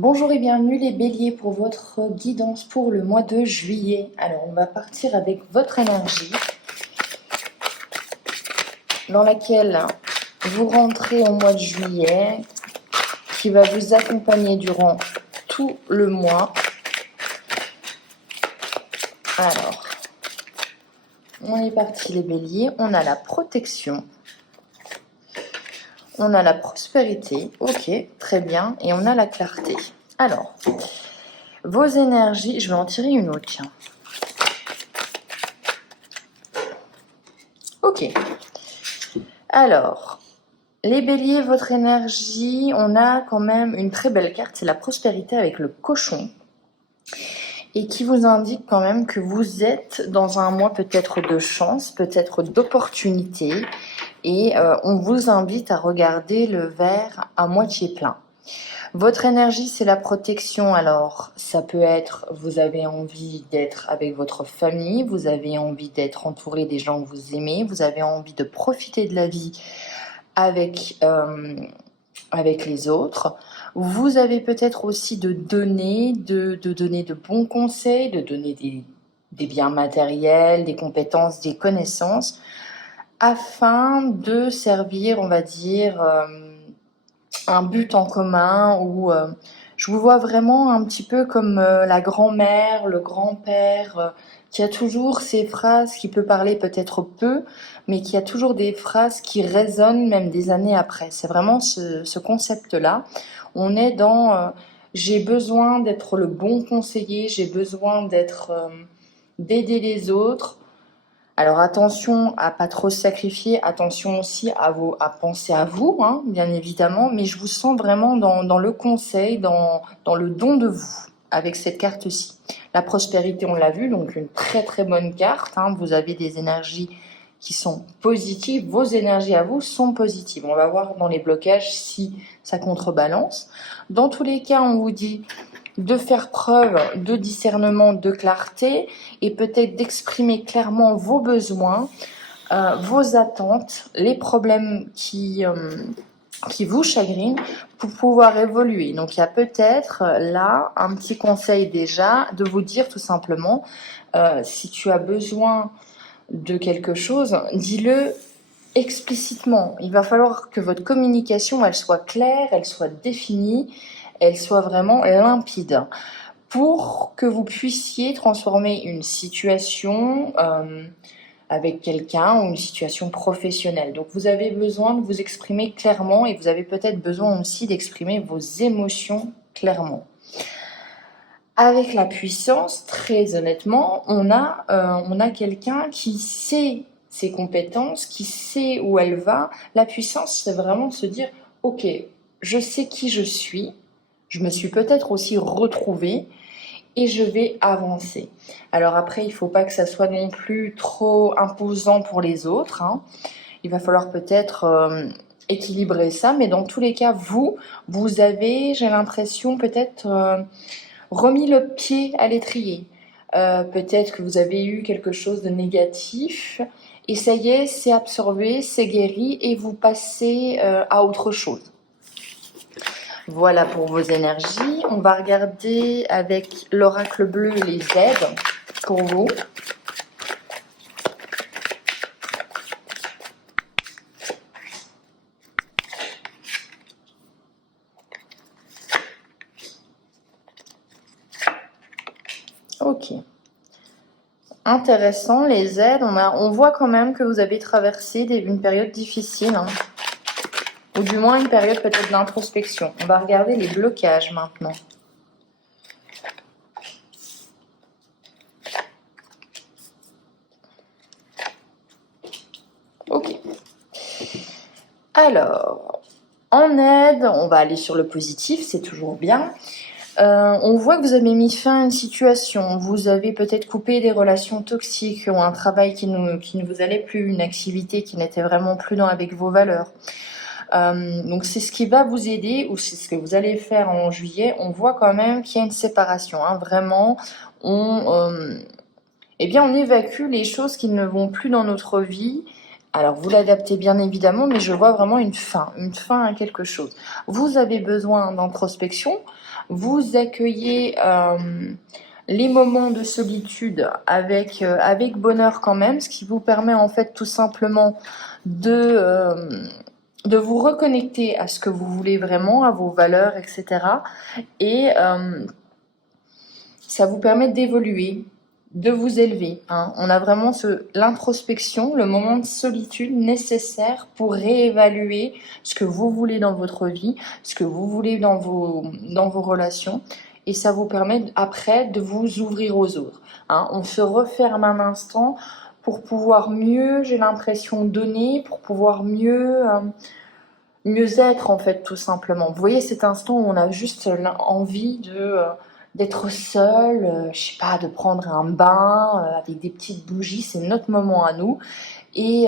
Bonjour et bienvenue les béliers pour votre guidance pour le mois de juillet. Alors on va partir avec votre énergie dans laquelle vous rentrez au mois de juillet qui va vous accompagner durant tout le mois. Alors, on est parti les béliers, on a la protection. On a la prospérité, ok, très bien, et on a la clarté. Alors, vos énergies, je vais en tirer une autre, tiens. Ok. Alors, les béliers, votre énergie, on a quand même une très belle carte, c'est la prospérité avec le cochon. Et qui vous indique quand même que vous êtes dans un mois peut-être de chance, peut-être d'opportunité. Et on vous invite à regarder le verre à moitié plein. Votre énergie, c'est la protection. Alors, ça peut être, vous avez envie d'être avec votre famille, vous avez envie d'être entouré des gens que vous aimez, vous avez envie de profiter de la vie avec les autres. Vous avez peut-être aussi de donner de bons conseils, de donner des biens matériels, des compétences, des connaissances, afin de servir, on va dire, un but en commun où je vous vois vraiment un petit peu comme la grand-mère, le grand-père, qui a toujours ces phrases qui peut parler peut-être peu, mais qui a toujours des phrases qui résonnent même des années après. C'est vraiment ce concept-là. On est dans j'ai besoin d'être le bon conseiller, j'ai besoin d'aider les autres. Alors attention à pas trop se sacrifier, attention aussi à penser à vous, hein, bien évidemment, mais je vous sens vraiment dans le conseil, dans le don de vous, avec cette carte-ci. La prospérité, on l'a vu, donc une très très bonne carte, hein, vous avez des énergies qui sont positives, vos énergies à vous sont positives. On va voir dans les blocages si ça contrebalance. Dans tous les cas, on vous dit de faire preuve de discernement, de clarté et peut-être d'exprimer clairement vos besoins, vos attentes, les problèmes qui vous chagrinent pour pouvoir évoluer. Donc il y a peut-être là un petit conseil déjà de vous dire tout simplement si tu as besoin de quelque chose, dis-le explicitement. Il va falloir que votre communication elle soit claire, elle soit définie, elle soit vraiment limpide pour que vous puissiez transformer une situation avec quelqu'un ou une situation professionnelle. Donc vous avez besoin de vous exprimer clairement et vous avez peut-être besoin aussi d'exprimer vos émotions clairement. Avec la puissance, très honnêtement, on a quelqu'un qui sait ses compétences, qui sait où elle va. La puissance, c'est vraiment se dire, ok, je sais qui je suis, je me suis peut-être aussi retrouvée et je vais avancer. Alors après, il ne faut pas que ça soit non plus trop imposant pour les autres, hein. Il va falloir peut-être équilibrer ça, mais dans tous les cas, vous avez, j'ai l'impression, peut-être remis le pied à l'étrier. Peut-être que vous avez eu quelque chose de négatif et ça y est, c'est absorbé, c'est guéri et vous passez à autre chose. Voilà pour vos énergies. On va regarder avec l'oracle bleu les aides pour vous. Ok. Intéressant, les aides. On voit quand même que vous avez traversé une période difficile, hein. Ou du moins une période peut-être d'introspection. On va regarder les blocages maintenant. Ok. Alors, en aide, on va aller sur le positif, c'est toujours bien. On voit que vous avez mis fin à une situation, vous avez peut-être coupé des relations toxiques ou un travail qui ne vous allait plus, une activité qui n'était vraiment plus avec vos valeurs. Donc c'est ce qui va vous aider ou c'est ce que vous allez faire en juillet. On voit quand même qu'il y a une séparation, hein. Vraiment, on évacue les choses qui ne vont plus dans notre vie Alors, vous l'adaptez bien évidemment, mais je vois vraiment une fin à quelque chose. Vous avez besoin d'introspection, vous accueillez les moments de solitude avec bonheur quand même, ce qui vous permet en fait tout simplement de vous reconnecter à ce que vous voulez vraiment, à vos valeurs, etc. Et ça vous permet d'évoluer, de vous élever. Hein. On a vraiment l'introspection, le moment de solitude nécessaire pour réévaluer ce que vous voulez dans votre vie, ce que vous voulez dans vos relations. Et ça vous permet après de vous ouvrir aux autres. Hein. On se referme un instant pour pouvoir mieux, j'ai l'impression, donner, pour pouvoir mieux être en fait tout simplement. Vous voyez cet instant où on a juste envie d'être seul, je sais pas, de prendre un bain avec des petites bougies, c'est notre moment à nous. Et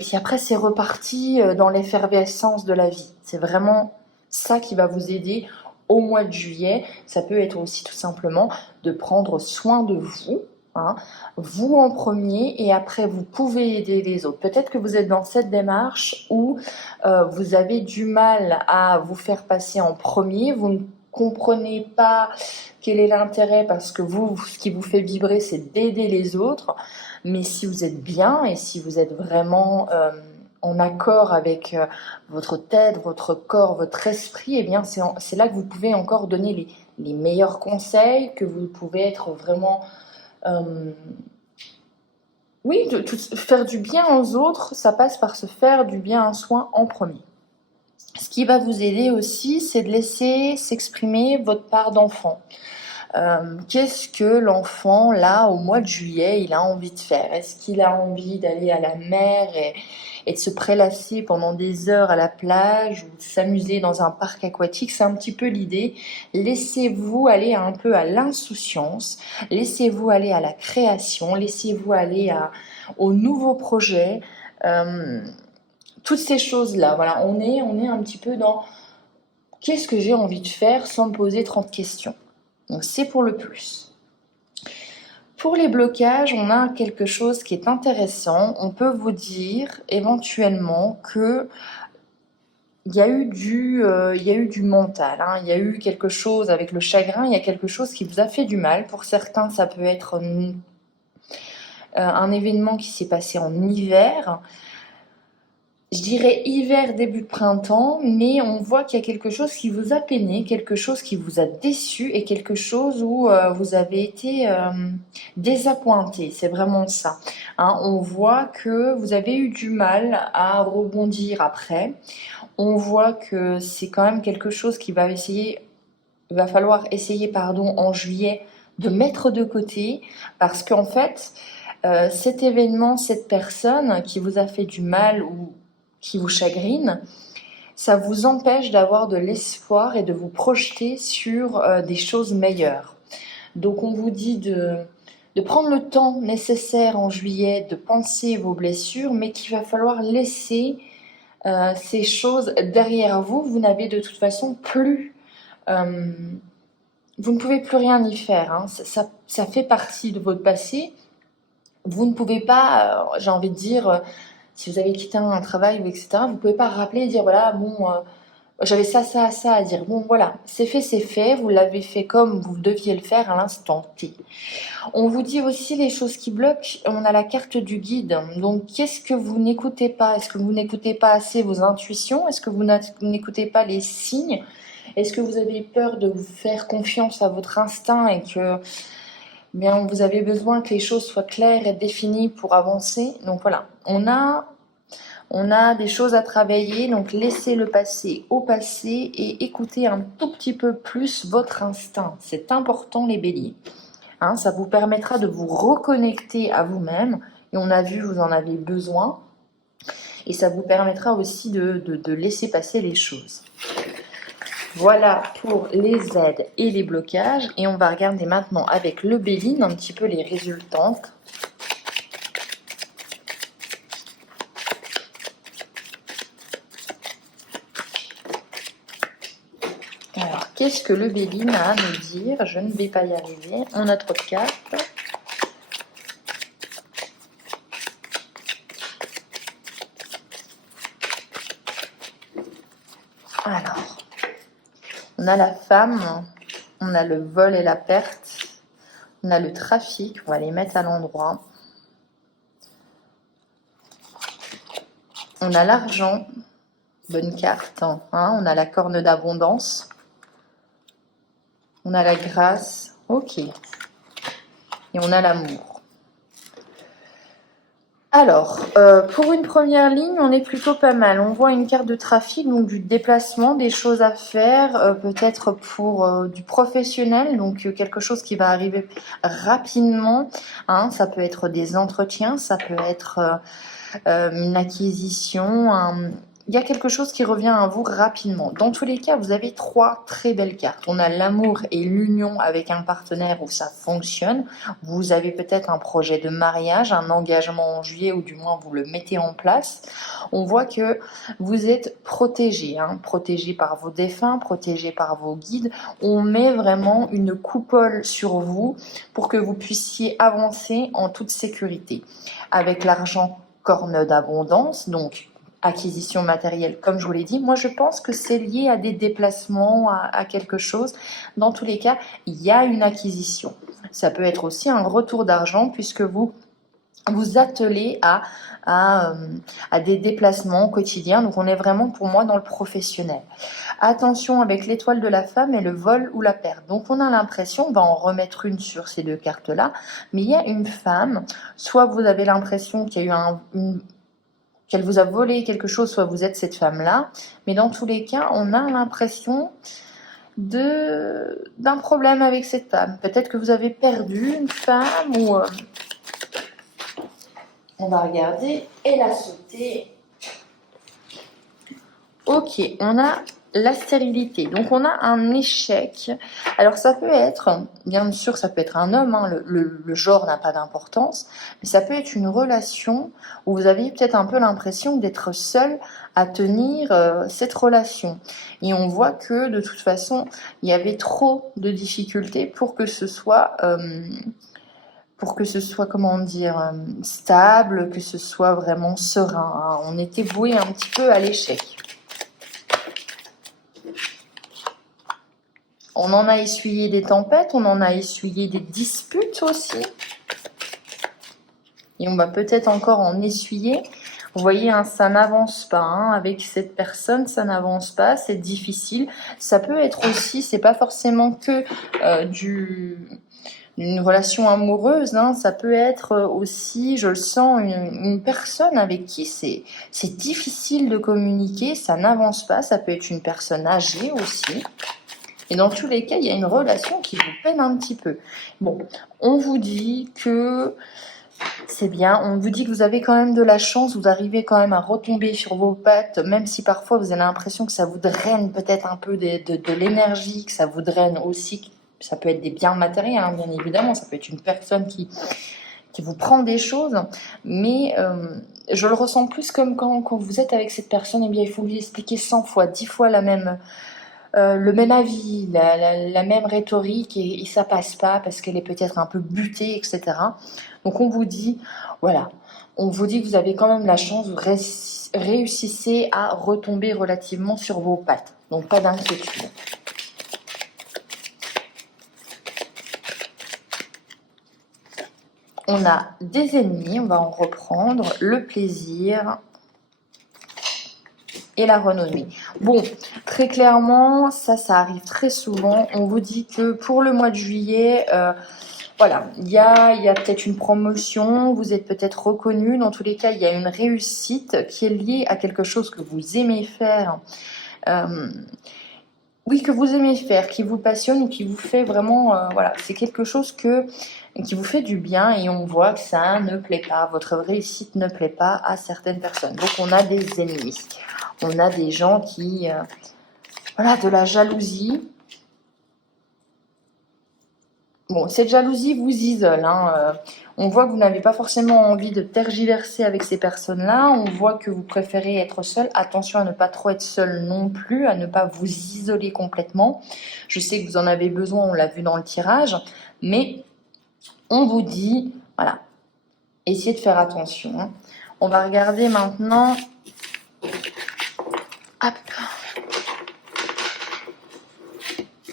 puis après c'est reparti dans l'effervescence de la vie. C'est vraiment ça qui va vous aider au mois de juillet. Ça peut être aussi tout simplement de prendre soin de vous. Hein, vous en premier, et après vous pouvez aider les autres. Peut-être que vous êtes dans cette démarche où vous avez du mal à vous faire passer en premier, vous ne comprenez pas quel est l'intérêt parce que vous, ce qui vous fait vibrer, c'est d'aider les autres. Mais si vous êtes bien et si vous êtes vraiment en accord avec votre tête, votre corps, votre esprit, eh bien c'est là que vous pouvez encore donner les meilleurs conseils, que vous pouvez être vraiment... oui, faire du bien aux autres, ça passe par se faire du bien à soi en premier. Ce qui va vous aider aussi, c'est de laisser s'exprimer votre part d'enfant. Qu'est-ce que l'enfant, là, au mois de juillet, il a envie de faire? Est-ce qu'il a envie d'aller à la mer et de se prélasser pendant des heures à la plage ou de s'amuser dans un parc aquatique? C'est un petit peu l'idée. Laissez-vous aller un peu à l'insouciance, laissez-vous aller à la création, laissez-vous aller aux nouveaux projets. Toutes ces choses-là, voilà, on est un petit peu dans qu'est-ce que j'ai envie de faire sans me poser 30 questions. Donc c'est pour le plus. Pour les blocages, on a quelque chose qui est intéressant. On peut vous dire éventuellement que il y a eu du mental, hein. Il y a eu quelque chose avec le chagrin, il y a quelque chose qui vous a fait du mal. Pour certains, ça peut être un événement qui s'est passé en hiver. Je dirais hiver, début de printemps, mais on voit qu'il y a quelque chose qui vous a peiné, quelque chose qui vous a déçu et quelque chose où vous avez été désappointé. C'est vraiment ça. Hein, on voit que vous avez eu du mal à rebondir après. On voit que c'est quand même quelque chose qui va falloir essayer, en juillet de mettre de côté parce qu'en fait, cet événement, cette personne qui vous a fait du mal ou qui vous chagrine, ça vous empêche d'avoir de l'espoir et de vous projeter sur des choses meilleures. Donc on vous dit de prendre le temps nécessaire en juillet de penser vos blessures, mais qu'il va falloir laisser ces choses derrière vous. Vous n'avez de toute façon plus... vous ne pouvez plus rien y faire. Hein. Ça fait partie de votre passé. Vous ne pouvez pas, j'ai envie de dire... si vous avez quitté un travail, etc., vous ne pouvez pas rappeler et dire, voilà, bon, j'avais ça à dire. Bon, voilà, c'est fait, vous l'avez fait comme vous deviez le faire à l'instant T. On vous dit aussi les choses qui bloquent, on a la carte du guide. Donc, qu'est-ce que vous n'écoutez pas? Est-ce que vous n'écoutez pas assez vos intuitions? Est-ce que vous n'écoutez pas les signes? Est-ce que vous avez peur de vous faire confiance à votre instinct et que... bien, vous avez besoin que les choses soient claires et définies pour avancer. Donc voilà, on a des choses à travailler, donc laissez le passé au passé et écoutez un tout petit peu plus votre instinct. C'est important les béliers. Hein, ça vous permettra de vous reconnecter à vous-même. Et on a vu, vous en avez besoin. Et ça vous permettra aussi de laisser passer les choses. Voilà pour les aides et les blocages. Et on va regarder maintenant avec le Béline un petit peu les résultantes. Alors, qu'est-ce que le Béline a à nous dire? Je ne vais pas y arriver. On a trop de cartes. On a la femme, on a le vol et la perte, on a le trafic, on va les mettre à l'endroit. On a l'argent, bonne carte, hein. On a la corne d'abondance, on a la grâce, ok, et on a l'amour. Alors, pour une première ligne, on est plutôt pas mal. On voit une carte de trafic, donc du déplacement, des choses à faire, peut-être pour du professionnel, donc quelque chose qui va arriver rapidement. Hein, ça peut être des entretiens, ça peut être une acquisition. Il y a quelque chose qui revient à vous rapidement. Dans tous les cas, vous avez 3 très belles cartes. On a l'amour et l'union avec un partenaire où ça fonctionne. Vous avez peut-être un projet de mariage, un engagement en juillet, ou du moins vous le mettez en place. On voit que vous êtes protégé, hein, protégé par vos défunts, protégé par vos guides. On met vraiment une coupole sur vous pour que vous puissiez avancer en toute sécurité. Avec l'argent, corne d'abondance, donc acquisition matérielle, comme je vous l'ai dit. Moi, je pense que c'est lié à des déplacements, à quelque chose. Dans tous les cas, il y a une acquisition. Ça peut être aussi un retour d'argent puisque vous vous attelez à des déplacements quotidiens. Donc, on est vraiment, pour moi, dans le professionnel. Attention avec l'étoile de la femme et le vol ou la perte. Donc, on a l'impression, on va en remettre une sur ces 2 cartes-là, mais il y a une femme, soit vous avez l'impression qu'il y a eu qu'elle vous a volé quelque chose, soit vous êtes cette femme-là. Mais dans tous les cas, on a l'impression d'un problème avec cette femme. Peut-être que vous avez perdu une femme ou... on va regarder. Elle a sauté. Ok, on a la stérilité. Donc, on a un échec. Alors, ça peut être, bien sûr, ça peut être un homme, hein, le genre n'a pas d'importance, mais ça peut être une relation où vous avez peut-être un peu l'impression d'être seul à tenir cette relation. Et on voit que, de toute façon, il y avait trop de difficultés pour que ce soit... comment dire, stable, que ce soit vraiment serein, hein. On était voué un petit peu à l'échec. On en a essuyé des tempêtes, on en a essuyé des disputes aussi. Et on va peut-être encore en essuyer. Vous voyez, hein, ça n'avance pas. Hein, avec cette personne, ça n'avance pas, c'est difficile. Ça peut être aussi, c'est pas forcément que d'une relation amoureuse, hein, ça peut être aussi, je le sens, une personne avec qui c'est difficile de communiquer, ça n'avance pas. Ça peut être une personne âgée aussi. Et dans tous les cas, il y a une relation qui vous peine un petit peu. Bon, on vous dit que c'est bien, on vous dit que vous avez quand même de la chance, vous arrivez quand même à retomber sur vos pattes, même si parfois vous avez l'impression que ça vous draine peut-être un peu de l'énergie, que ça vous draine aussi, ça peut être des biens matériels, hein, bien évidemment, ça peut être une personne qui vous prend des choses, mais je le ressens plus comme quand vous êtes avec cette personne, eh bien, il faut lui expliquer 100 fois, 10 fois le même avis, la même rhétorique, et ça passe pas parce qu'elle est peut-être un peu butée, etc. Donc on vous dit, voilà, on vous dit que vous avez quand même la chance, vous réussissez à retomber relativement sur vos pattes. Donc pas d'inquiétude. On a des ennemis, on va en reprendre, le plaisir et la renommée. Bon, très clairement, ça arrive très souvent. On vous dit que pour le mois de juillet, voilà, il y a peut-être une promotion, vous êtes peut-être reconnu. Dans tous les cas, il y a une réussite qui est liée à quelque chose que vous aimez faire. Oui, que vous aimez faire, qui vous passionne ou qui vous fait vraiment... voilà, c'est quelque chose qui vous fait du bien et on voit que ça ne plaît pas. Votre réussite ne plaît pas à certaines personnes. Donc, on a des ennemis. On a des gens qui... voilà, de la jalousie. Bon, cette jalousie vous isole. Hein. On voit que vous n'avez pas forcément envie de tergiverser avec ces personnes-là. On voit que vous préférez être seul. Attention à ne pas trop être seul non plus, à ne pas vous isoler complètement. Je sais que vous en avez besoin, on l'a vu dans le tirage. Mais on vous dit, voilà, essayez de faire attention. Hein. On va regarder maintenant... Hop.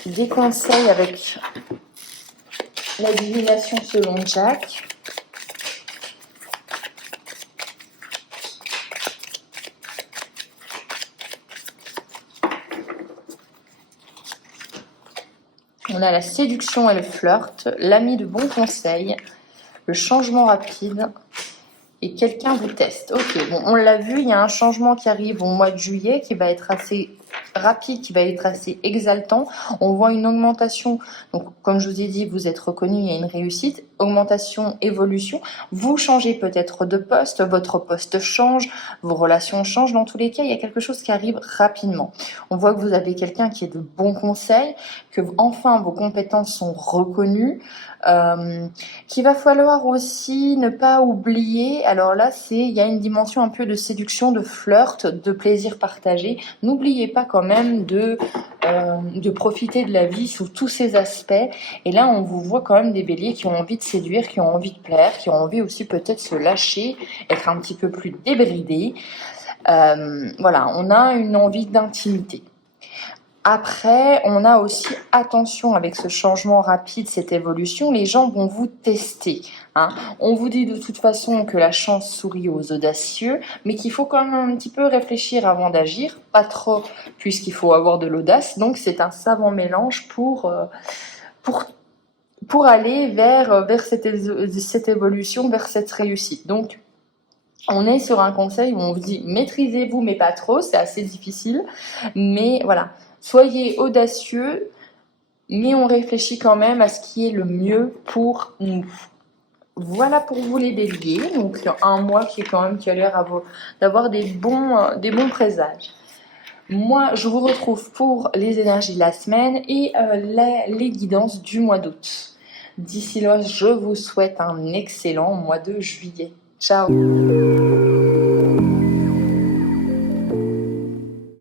des conseils avec la divination selon Jack. On a la séduction et le flirt, l'ami de bons conseils, le changement rapide et quelqu'un vous teste. Ok, bon, on l'a vu, il y a un changement qui arrive au mois de juillet qui va être assez rapide, qui va être assez exaltant. On voit une augmentation, donc comme je vous ai dit, vous êtes reconnu, il y a une réussite, augmentation, évolution. Vous changez peut-être de poste, votre poste change, vos relations changent. Dans tous les cas, il y a quelque chose qui arrive rapidement. On voit que vous avez quelqu'un qui est de bons conseils, que enfin vos compétences sont reconnues, qu'il va falloir aussi ne pas oublier. Alors là, il y a une dimension un peu de séduction, de flirt, de plaisir partagé. N'oubliez pas quand même de profiter de la vie sous tous ses aspects. Et là, on vous voit quand même des béliers qui ont envie de séduire, qui ont envie de plaire, qui ont envie aussi peut-être se lâcher, être un petit peu plus débridés. Voilà, on a une envie d'intimité. Après, on a aussi, attention avec ce changement rapide, cette évolution, les gens vont vous tester. Hein. On vous dit de toute façon que la chance sourit aux audacieux, mais qu'il faut quand même un petit peu réfléchir avant d'agir, pas trop, puisqu'il faut avoir de l'audace. Donc c'est un savant mélange pour aller vers cette évolution, vers cette réussite. Donc, on est sur un conseil où on vous dit maîtrisez-vous, mais pas trop, c'est assez difficile. Mais voilà, soyez audacieux, mais on réfléchit quand même à ce qui est le mieux pour nous. Voilà pour vous les béliers, donc un mois qui a l'air d'avoir des bons présages. Moi, je vous retrouve pour les énergies de la semaine et les guidances du mois d'août. D'ici là, je vous souhaite un excellent mois de juillet. Ciao!